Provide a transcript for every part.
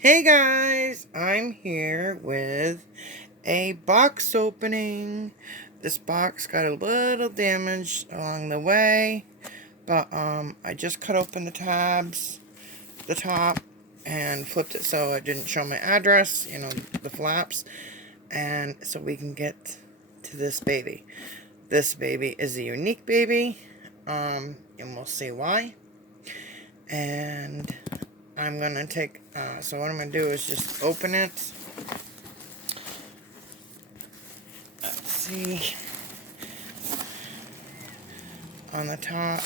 Hey guys, I'm here with a box opening. This box got a little damaged along the way, but I just cut open the tabs, the top, and flipped it so it didn't show my address, the flaps, and so we can get to this baby. This baby is a unique baby, and we'll see why. And I'm gonna take, so what I'm gonna do is just open it. Let's see. On the top,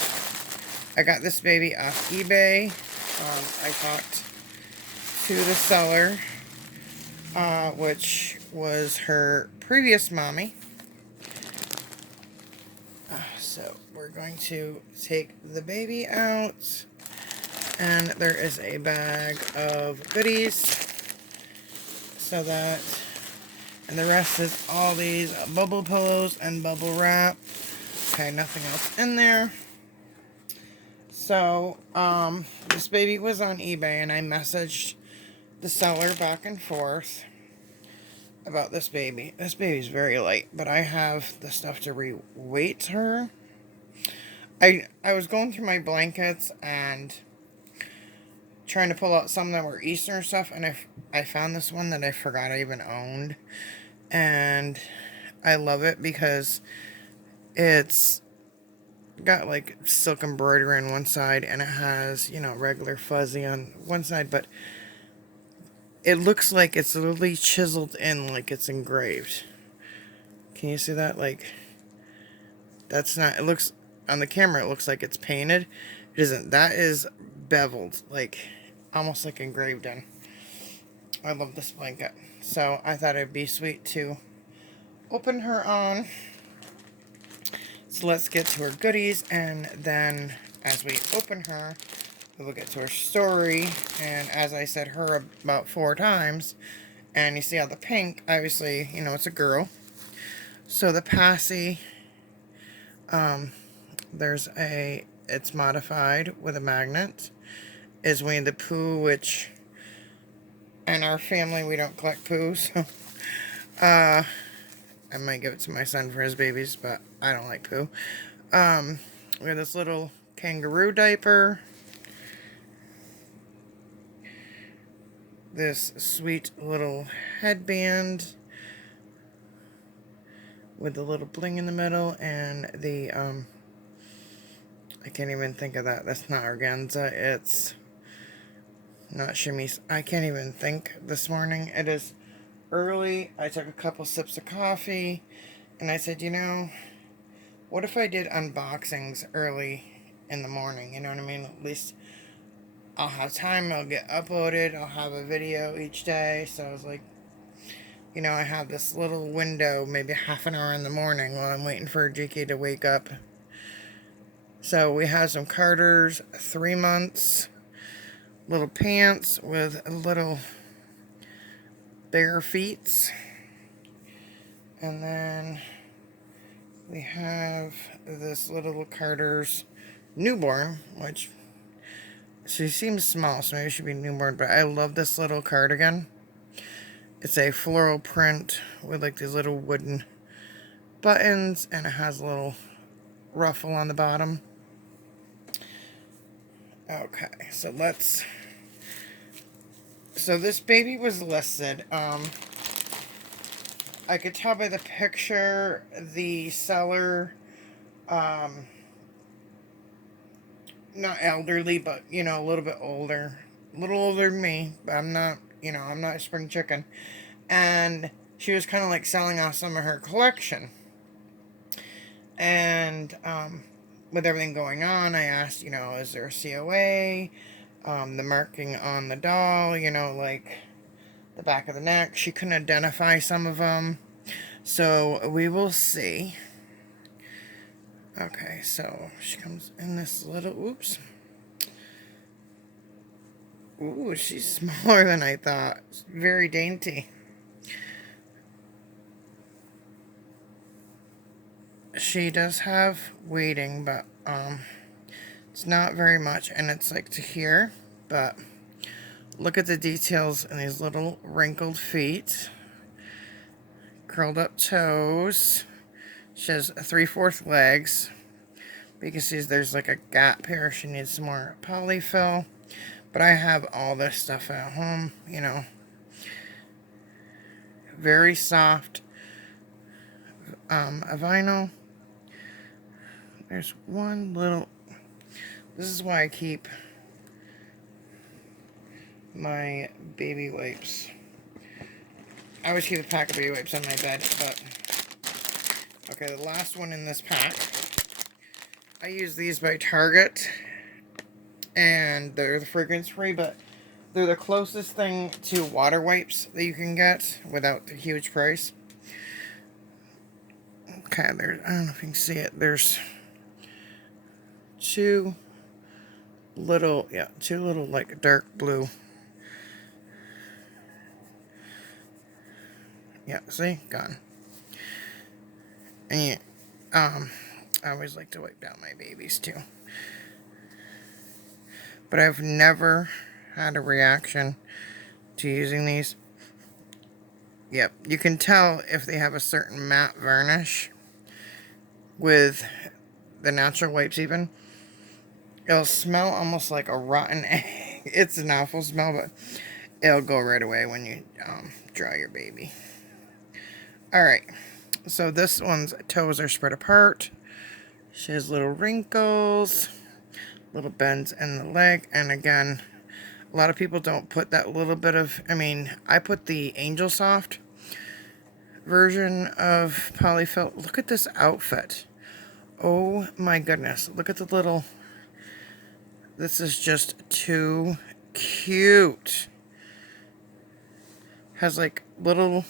I got this baby off eBay. I talked to the seller, which was her previous mommy. So we're going to take the baby out. And there is a bag of goodies. So that, and the rest is all these bubble pillows and bubble wrap. Okay, nothing else in there. So, this baby was on eBay, and I messaged the seller back and forth about this baby. This baby's very light, but I have the stuff to re-weight her. I was going through my blankets and trying to pull out some that were Eastern stuff, and I found this one that I forgot I even owned, and I love it because it's got like silk embroidery on one side, and it has, regular fuzzy on one side, but it looks like it's literally chiseled in, like it's engraved. Can you see that? Like, that's not, it looks, on the camera it looks like it's painted. It isn't. That is beveled, like, almost like engraved in. I love this blanket. So I thought it'd be sweet to open her on. So let's get to her goodies, and then as we open her, we will get to her story. And as I said her about 4 times, and you see how the pink, obviously, it's a girl. So the passy, it's modified with a magnet, is Winnie the Pooh, which, in our family, we don't collect poo, so, I might give it to my son for his babies, but I don't like poo. We have this little kangaroo diaper. This sweet little headband with the little bling in the middle, and the, I can't even think of that. That's not organza. It's not chemise. I can't even think this morning. It is early. I took a couple sips of coffee, and I said, what if I did unboxings early in the morning? You know what I mean? At least I'll have time. It'll get uploaded. I'll have a video each day. So I was like, I have this little window, maybe half an hour in the morning while I'm waiting for GK to wake up. So we have some Carter's 3 months little pants with little bare feet. And then we have this little Carter's newborn, which she seems small, so maybe it should be newborn, but I love this little cardigan. It's a floral print with like these little wooden buttons, and it has a little ruffle on the bottom. Okay, so this baby was listed. I could tell by the picture, the seller, not elderly, but, a little bit older. A little older than me, but I'm not a spring chicken. And she was kind of like selling off some of her collection. And, with everything going on, I asked, is there a COA? The marking on the doll, like the back of the neck. She couldn't identify some of them. So we will see. Okay, so she comes in this little, oops. Ooh, she's smaller than I thought. Very dainty. She does have weighting, but it's not very much, and it's like to here, but Look at the details in these little wrinkled feet. Curled up toes. She has 3/4 legs. But you can see there's like a gap here. She needs some more polyfill. But I have all this stuff at home, you know. Very soft a vinyl. There's one little... This is why I keep my baby wipes. I always keep a pack of baby wipes on my bed, but... Okay, the last one in this pack. I use these by Target. And they're the fragrance free, but they're the closest thing to water wipes that you can get without the huge price. Okay, there's, I don't know if you can see it. There's two little like dark blue. Yeah, see? Gone. And I always like to wipe down my babies too. But I've never had a reaction to using these. Yep, you can tell if they have a certain matte varnish with the natural wipes even. It'll smell almost like a rotten egg. It's an awful smell, but it'll go right away when you dry your baby. Alright, so this one's toes are spread apart. She has little wrinkles, little bends in the leg, and again, a lot of people don't put that little bit of, I mean, I put the Angel Soft version of polyfill. Look at this outfit. Oh my goodness. Look at the little, this is just too cute. Has like little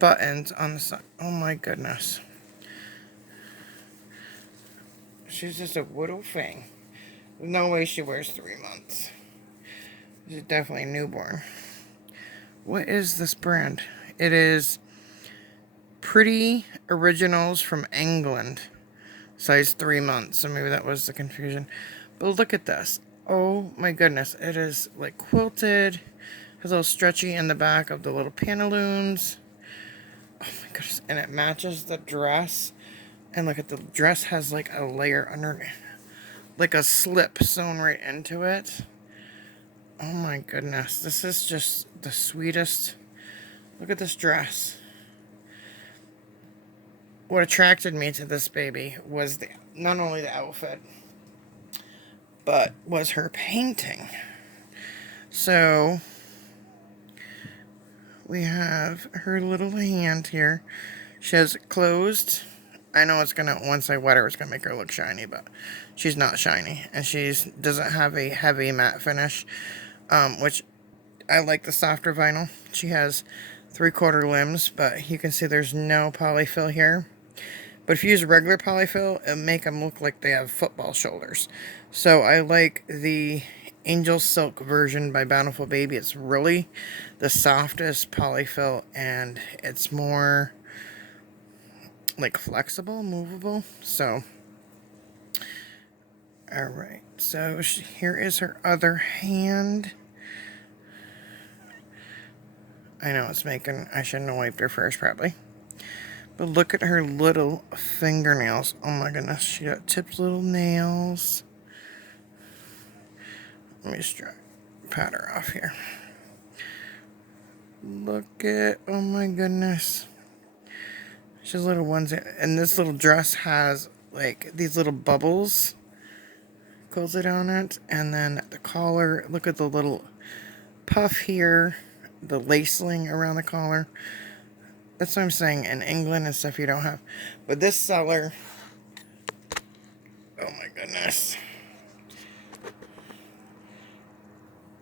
buttons on the side. Oh my goodness. She's just a little thing. There's no way she wears 3 months. She's definitely newborn. What is this brand? It is Pretty Originals from England. Size 3 months. So maybe that was the confusion. But look at this. Oh my goodness. It is like quilted. Has a little stretchy in the back of the little pantaloons. Oh my goodness. And it matches the dress. And look at the dress has like a layer under, like a slip sewn right into it. Oh my goodness. This is just the sweetest. Look at this dress. What attracted me to this baby was not only the outfit, but was her painting. So we have her little hand here. She has closed. I know it's gonna, once I wet her, it's gonna make her look shiny, but she's not shiny, and doesn't have a heavy matte finish, which I like the softer vinyl. She has 3/4 limbs, but you can see there's no polyfill here. But if you use regular polyfill, it'll make them look like they have football shoulders. So I like the Angel Silk version by Bountiful Baby. It's really the softest polyfill, and it's more like flexible, movable. So, alright. So here is her other hand. I know it's making, I shouldn't have wiped her first probably. But look at her little fingernails. Oh my goodness, she got tipped little nails. Let me just pat her off here. Look at, oh my goodness. She has little ones, and this little dress has like these little bubbles quilted on it. And then the collar, look at the little puff here, the laceling around the collar. That's what I'm saying. In England and stuff you don't have. But this seller, oh my goodness.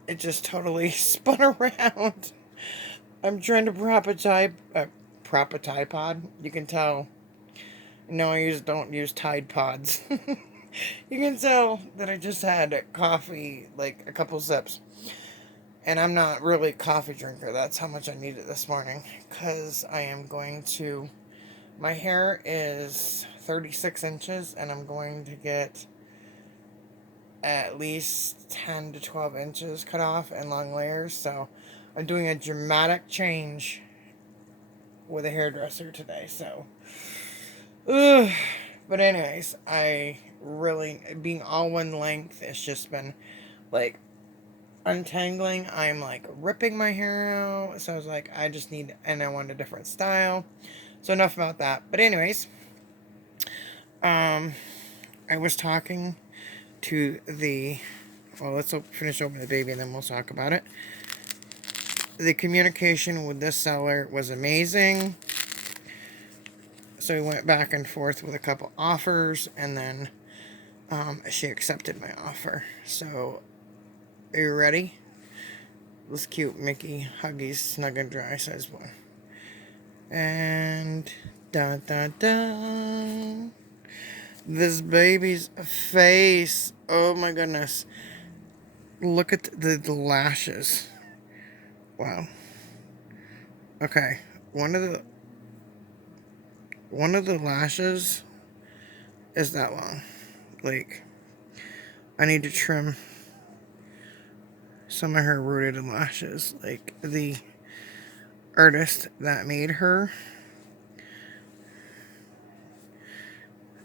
It just totally spun around. I'm trying to prop a tripod. You can tell. No, don't use Tide Pods. You can tell that I just had coffee, like a couple sips. And I'm not really a coffee drinker. That's how much I need it this morning. Because I am going to... My hair is 36 inches. And I'm going to get at least 10 to 12 inches cut off in long layers. So I'm doing a dramatic change with a hairdresser today. So, ugh. But anyways, I really, being all one length, it's just been like untangling. I'm like ripping my hair out. So I was like, I just need, and I want a different style. So enough about that. But anyways, I was talking to the, well, let's finish over the baby and then we'll talk about it. The communication with this seller was amazing. So we went back and forth with a couple offers, and then she accepted my offer. So, are you ready? This cute Mickey Huggies Snug and Dry size one. And da da da. This baby's face. Oh my goodness. Look at the lashes. Wow. Okay. One of the lashes is that long. Like, I need to trim some of her rooted lashes. Like, the artist that made her,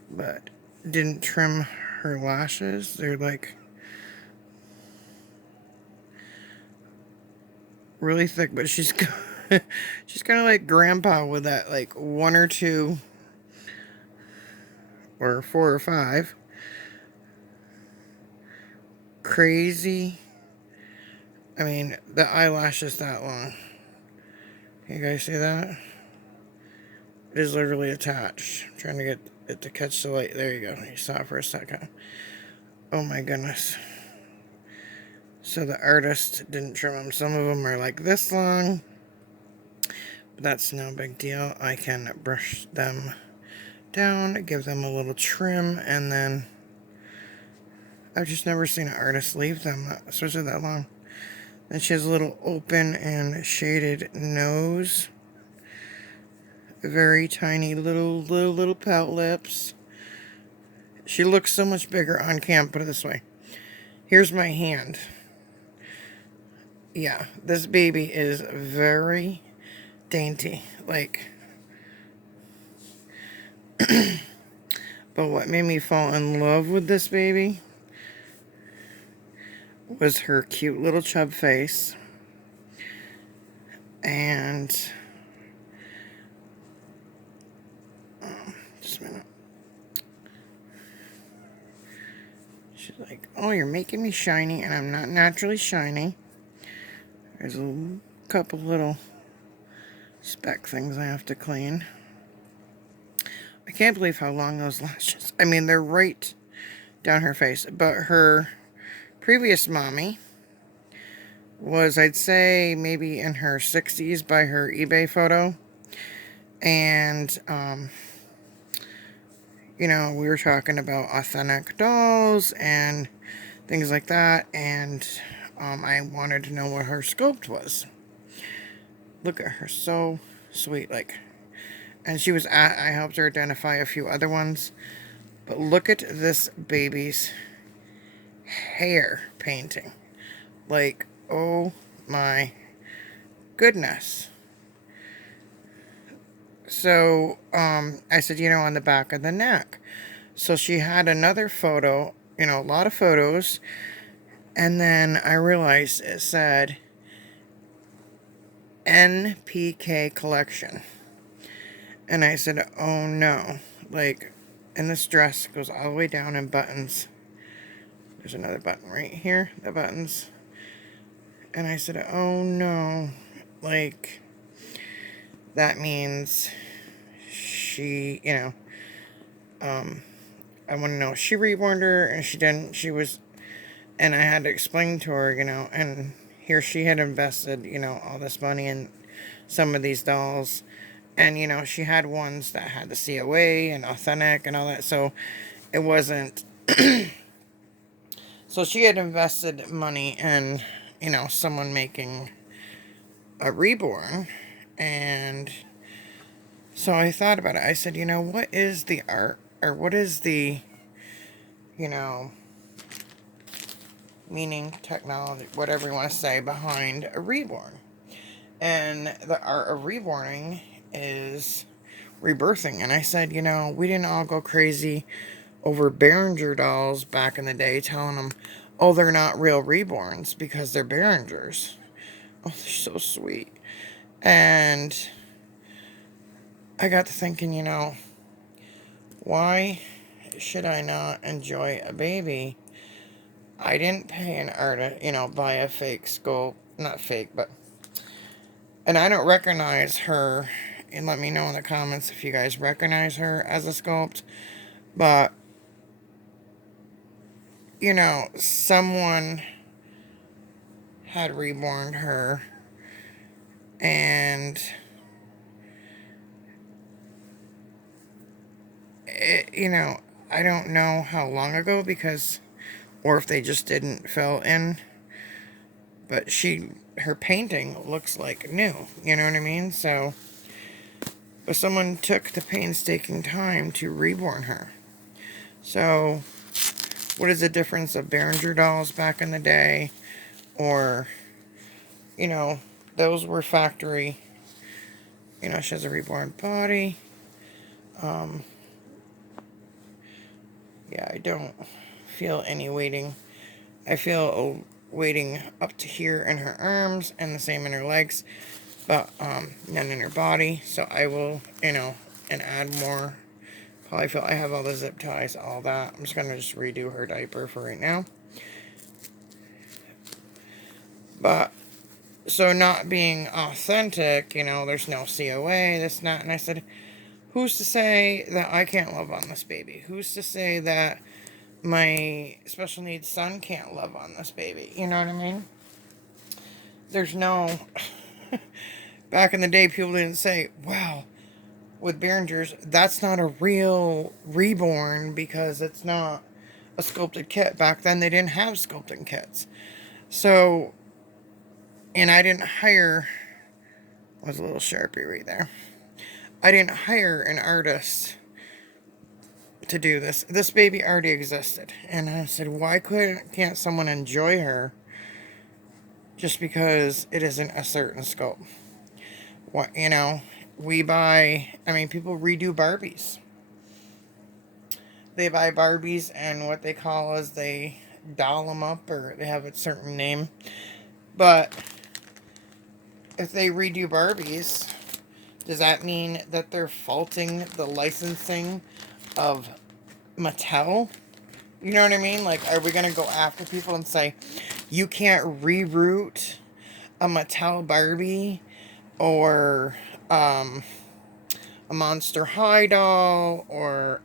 but didn't trim her lashes. They're like really thick, but she's she's kind of like grandpa with that, like 1 or 2 or 4 or 5 crazy. I mean, the eyelash is that long. Can you guys see that? It is literally attached. I'm trying to get it to catch the light. There you go. You saw it for a second. Oh my goodness. So the artist didn't trim them. Some of them are like this long. But that's no big deal. I can brush them down, give them a little trim, and then I've just never seen an artist leave them, especially that long. And she has a little open and shaded nose. Very tiny little pout lips. She looks so much bigger on cam, put it this way. Here's my hand. Yeah, this baby is very dainty. Like, but what made me fall in love with this baby was her cute little chub face. And just a minute. She's like, oh, you're making me shiny, and I'm not naturally shiny. There's a couple little speck things I have to clean. I can't believe how long those lashes. I mean, they're right down her face. But her previous mommy was, I'd say, maybe in her 60s by her eBay photo. And, you know, we were talking about authentic dolls and things like that. And I wanted to know what her sculpt was. Look at her, so sweet. Like, and she was I helped her identify a few other ones. But look at this baby's hair painting. Like, oh my goodness. So, I said, you know, on the back of the neck. So she had another photo, you know, a lot of photos. And then I realized it said NPK collection. And I said, oh no. Like, and this dress goes all the way down in buttons. There's another button right here, the buttons. And I said, oh no. Like, that means she, you know, I want to know, she reborned her, and she didn't. She was, and I had to explain to her, you know, and here she had invested, you know, all this money in some of these dolls. And, you know, she had ones that had the COA and authentic and all that. So it wasn't, so she had invested money in, you know, someone making a reborn. And so I thought about it. I said, you know, what is the art, or what is the, you know, meaning technology, whatever you want to say, behind a reborn. And the art of reborning is rebirthing. And I said, we didn't all go crazy over Behringer dolls back in the day, telling them, oh, they're not real reborns because they're Behringers. Oh, they're so sweet. And I got to thinking, why should I not enjoy a baby? I didn't pay an artist, buy a fake sculpt, not fake, but, and I don't recognize her, and let me know in the comments if you guys recognize her as a sculpt, but, someone had reborn her, and I don't know how long ago, because, or if they just didn't fill in, but her painting looks like new, you know what I mean? So, but someone took the painstaking time to reborn her. So, what is the difference of Behringer dolls back in the day, or, those were factory, she has a reborn body. Yeah, I don't feel any weighting. I feel a weighting up to here in her arms, and the same in her legs, but none in her body. So I will, and add more. Probably feel I have all the zip ties, all that. I'm just going to just redo her diaper for right now. But, so not being authentic, there's no COA, this, not. And I said, who's to say that I can't love on this baby? Who's to say that my special needs son can't love on this baby? You know what I mean? There's no... Back in the day, people didn't say, wow, with Behringers, that's not a real reborn because it's not a sculpted kit. Back then, they didn't have sculpting kits. So, and I didn't hire... was a little Sharpie right there. I didn't hire an artist to do this. This baby already existed. And I said, why can't someone enjoy her just because it isn't a certain sculpt? What, we buy, people redo Barbies. They buy Barbies, and what they call is they doll them up, or they have a certain name. But if they redo Barbies, does that mean that they're faulting the licensing of Mattel? You know what I mean? Like, are we going to go after people and say, you can't reroute a Mattel Barbie or a Monster High doll? Or,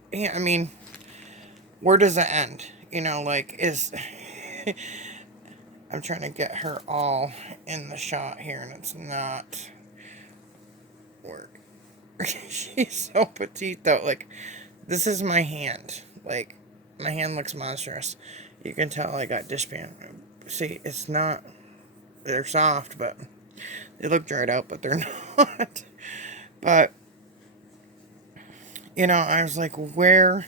where does it end? I'm trying to get her all in the shot here, and it's not work. She's so petite, though. Like, this is my hand. Like, my hand looks monstrous. You can tell I got dishpan. See, it's not... They're soft, but... They look dried out, but they're not. But... I was like, where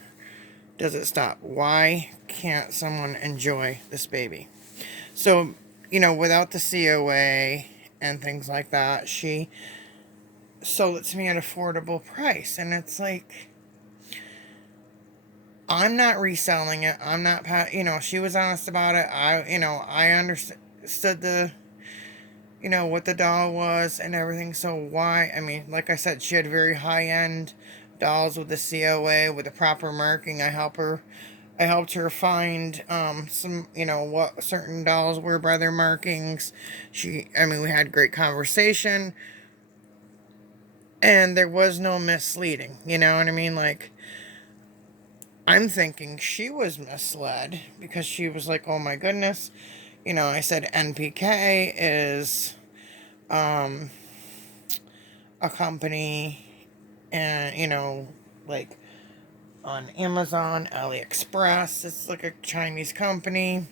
does it stop? Why can't someone enjoy this baby? So, without the COA and things like that, she sold it to me at an affordable price. And it's like... I'm not reselling it. I'm not, she was honest about it. I understood the, what the doll was and everything. So why, like I said, she had very high-end dolls with the COA, with the proper marking. I helped her find, some, what certain dolls were by their markings. We had great conversation. And there was no misleading, you know what I mean? Like, I'm thinking she was misled because she was like, oh my goodness. I said NPK is a company, and, like on Amazon, AliExpress. It's like a Chinese company.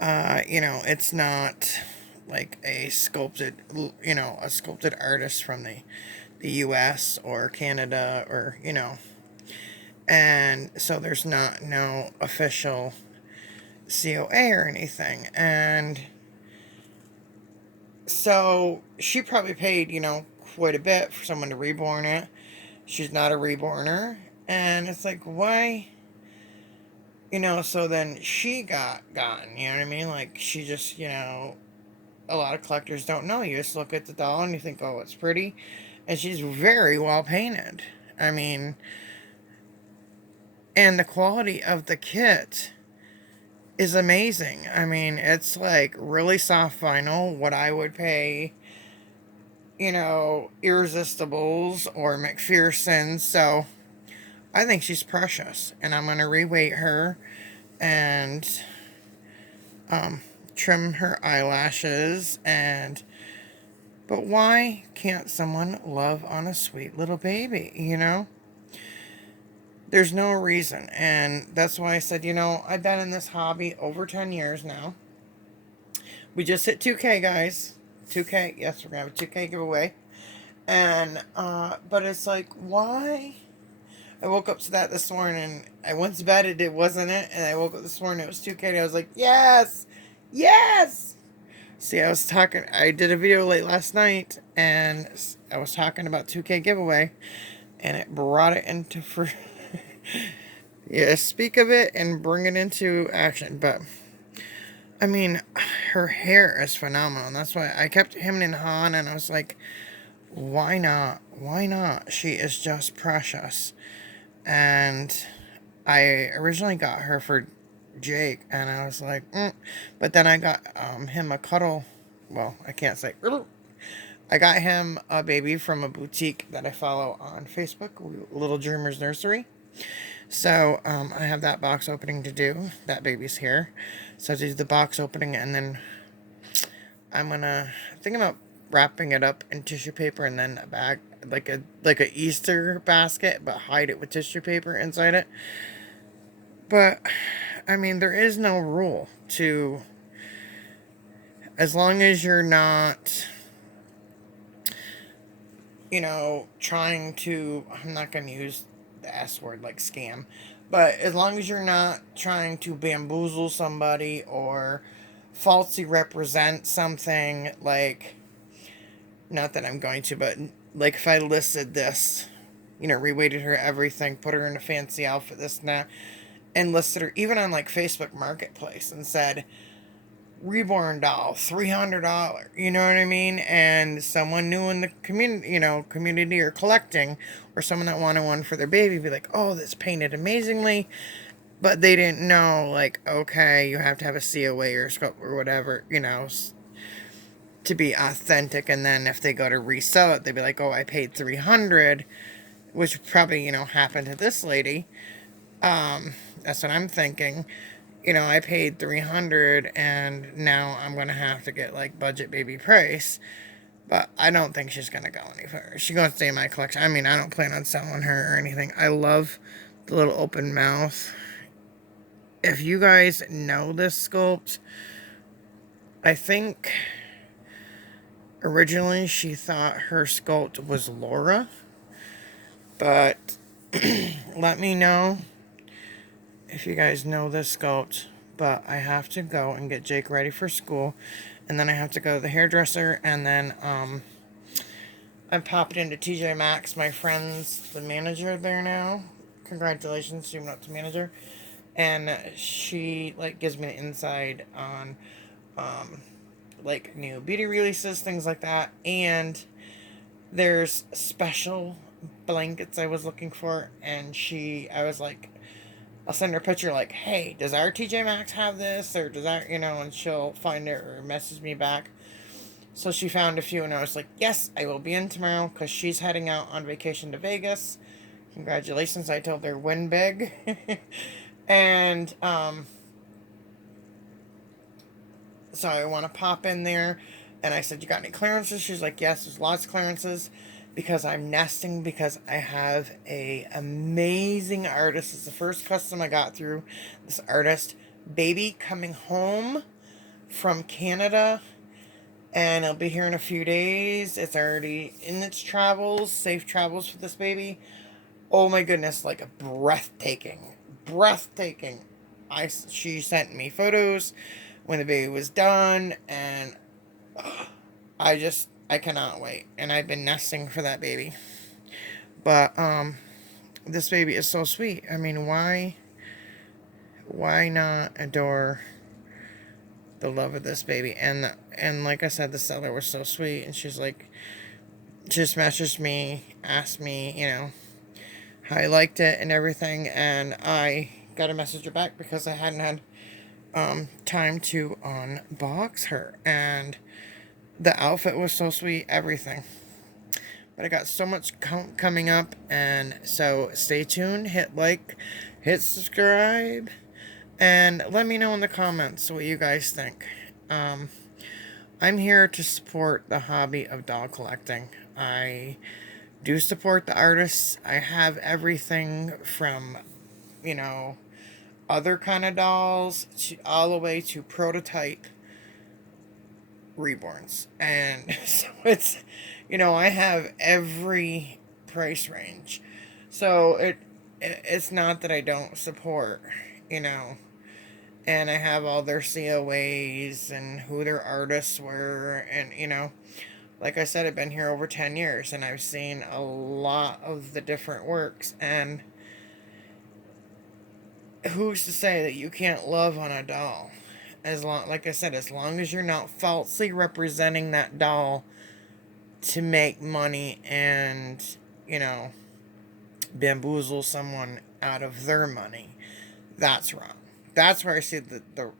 It's not like a sculpted artist from the US or Canada, or. And so there's no official, COA or anything. And so she probably paid, quite a bit for someone to reborn it. She's not a reborner. And it's like, why? So then she got gotten, you know what I mean? Like, she just, a lot of collectors don't know. You just look at the doll and you think, oh, it's pretty. And she's very well painted. I mean, and the quality of the kit is amazing. I mean, it's like really soft vinyl, what I would pay, Irresistibles or McPherson's. So I think she's precious. And I'm going to reweight her and trim her eyelashes. But why can't someone love on a sweet little baby, There's no reason. And that's why I said, I've been in this hobby over 10 years now. We just hit 2K, guys. 2K. Yes, we're going to have a 2K giveaway. And, but it's like, why? I woke up to that this morning. I went to bed, it wasn't it. And I woke up this morning, it was 2K. And I was like, yes! Yes! See, I did a video late last night. And I was talking about 2K giveaway. And it brought it into yeah, speak of it and bring it into action. But I mean, her hair is phenomenal. And that's why I kept him and Han, and I was like, why not? Why not? She is just precious. And I originally got her for Jake, and I was like, but then I got him a cuddle. Well, I can't say. I got him a baby from a boutique that I follow on Facebook, Little Dreamers Nursery. So, I have that box opening to do. That baby's here. So I do the box opening, and then I'm thinking about wrapping it up in tissue paper and then a bag, like a Easter basket, but hide it with tissue paper inside it. But, I mean, there is no rule to, as long as you're not, trying to, I'm not going to use the S word like scam, but as long as you're not trying to bamboozle somebody or falsely represent something, like, not that I'm going to, but like if I listed this, reweighted her everything, put her in a fancy outfit, this and that, and listed her even on like Facebook Marketplace and said, Reborn doll, $300. You know what I mean? And someone new in the community or collecting, or someone that wanted one for their baby, be like, "Oh, that's painted amazingly," but they didn't know, like, okay, you have to have a COA or scope or whatever, to be authentic. And then if they go to resell it, they'd be like, "Oh, I paid $300," which probably happened to this lady. That's what I'm thinking. I paid $300 and now I'm going to have to get like budget baby price. But I don't think she's going to go any further. She's going to stay in my collection. I mean, I don't plan on selling her or anything. I love the little open mouth. If you guys know this sculpt, I think originally she thought her sculpt was Laura. But let me know if you guys know this sculpt. But I have to go and get Jake ready for school, and then I have to go to the hairdresser, and then I'm popping into TJ Maxx. My friend's the manager there now. Congratulations, she's not the manager, and she like gives me an inside on like new beauty releases, things like that. And there's special blankets I was looking for, and I was like, I'll send her a picture like, hey, does our TJ Maxx have this? Or does that, and she'll find it or message me back. So she found a few, and I was like, yes, I will be in tomorrow because she's heading out on vacation to Vegas. Congratulations, I told her, win big. And, so I want to pop in there. And I said, you got any clearances? She's like, yes, there's lots of clearances. Because I'm nesting, because I have a amazing artist. It's the first custom I got through this artist. Baby coming home from Canada, and it'll be here in a few days. It's already in its travels, safe travels for this baby. Oh my goodness, like a breathtaking. she sent me photos when the baby was done, and I cannot wait. And I've been nesting for that baby. But this baby is so sweet. I mean, why not adore the love of this baby? And like I said, the seller was so sweet, and she's like, just messaged me, asked me, how I liked it and everything, and I got a message her back because I hadn't had time to unbox her, and the outfit was so sweet, everything. But I got so much coming up, and so stay tuned, hit like, hit subscribe, and let me know in the comments what you guys think. I'm here to support the hobby of doll collecting. I do support the artists. I have everything from, other kind of dolls all the way to prototype reborns. And so I have every price range. So it's not that I don't support, and I have all their COAs and who their artists were, and like I said, I've been here over 10 years, and I've seen a lot of the different works, and who's to say that you can't love on a doll? Like I said, as long as you're not falsely representing that doll to make money and, bamboozle someone out of their money, that's wrong. That's where I see the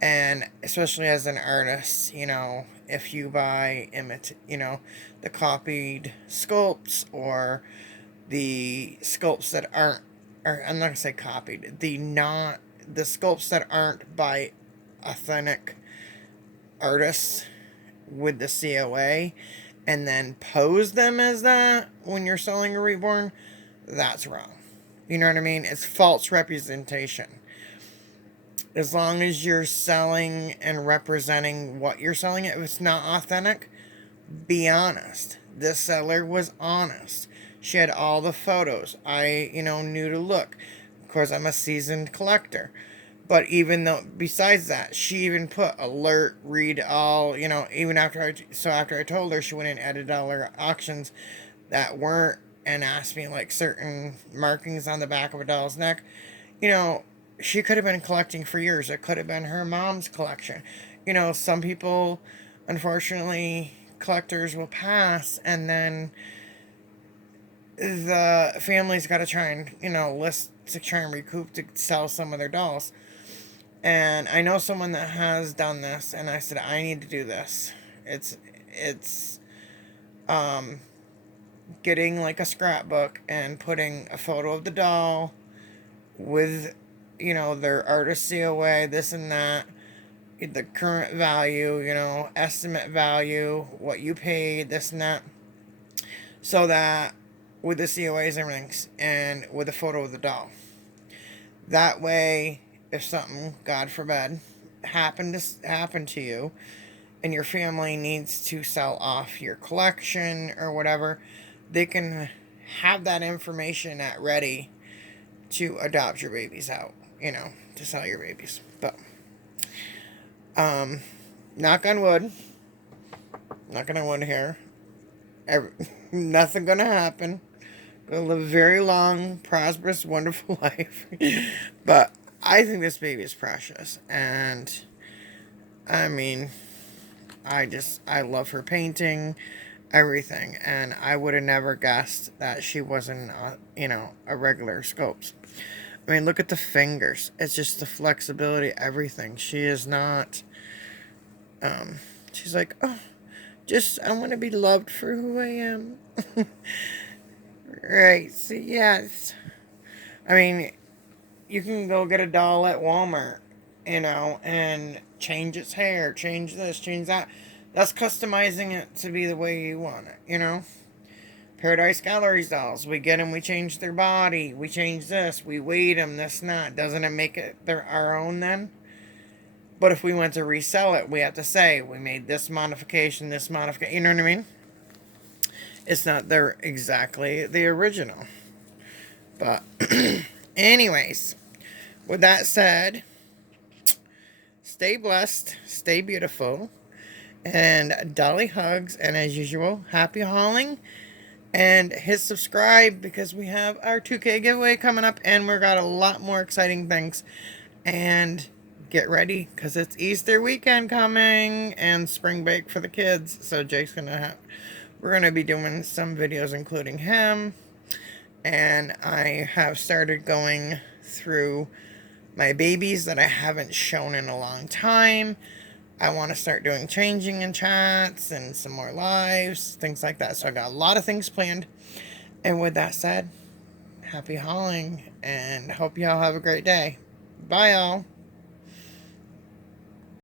and especially as an artist, if you buy the copied sculpts, or the sculpts that aren't, or I'm not gonna say copied, the sculpts that aren't by authentic artists with the COA, and then pose them as that when you're selling a reborn, that's wrong. You know what I mean? It's false representation. As long as you're selling and representing what you're selling, if it's not authentic, be honest. This seller was honest. She had all the photos. I, knew to look. Of course, I'm a seasoned collector. But even though, besides that, she even put alert, read all, even after I told her, she went and edited all her auctions that weren't, and asked me like certain markings on the back of a doll's neck. She could have been collecting for years. It could have been her mom's collection. Some people, unfortunately, collectors will pass, and then the family's got to try and, list to try and recoup to sell some of their dolls. And I know someone that has done this, and I said, I need to do this. It's getting like a scrapbook and putting a photo of the doll with, their artist COA, this and that, the current value, estimate value, what you paid, this and that. So that with the COAs and everything, and with a photo of the doll. That way, if something, God forbid, happened to you, and your family needs to sell off your collection or whatever, they can have that information at ready to adopt your babies out, to sell your babies. But knock on wood here, nothing gonna happen. Gonna live a very long, prosperous, wonderful life. But I think this baby is precious, and I mean, I love her painting, everything, and I would have never guessed that she wasn't a regular sculpt. I mean, look at the fingers. It's just the flexibility, everything. She is not, she's like, oh, I want to be loved for who I am. Right, so yes. I mean, you can go get a doll at Walmart, and change its hair, change this, change that. That's customizing it to be the way you want it, Paradise Galleries dolls, we get them, we change their body, we change this, we weight them, this and that. Doesn't it make it our own then? But if we want to resell it, we have to say, we made this modification, you know what I mean? It's not exactly the original. But, anyways, With that said, stay blessed, stay beautiful, and Dolly hugs. And as usual, happy hauling. And hit subscribe because we have our 2K giveaway coming up, and we've got a lot more exciting things. And get ready because it's Easter weekend coming and spring break for the kids. So we're gonna be doing some videos including him. And I have started going through my babies that I haven't shown in a long time. I want to start doing changing in chats and some more lives, things like that. So I got a lot of things planned. And with that said, happy hauling and hope y'all have a great day. Bye, y'all.